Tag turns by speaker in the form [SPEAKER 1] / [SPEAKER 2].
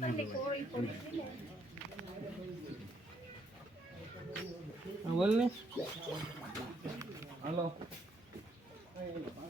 [SPEAKER 1] Awalnya, halo. halo.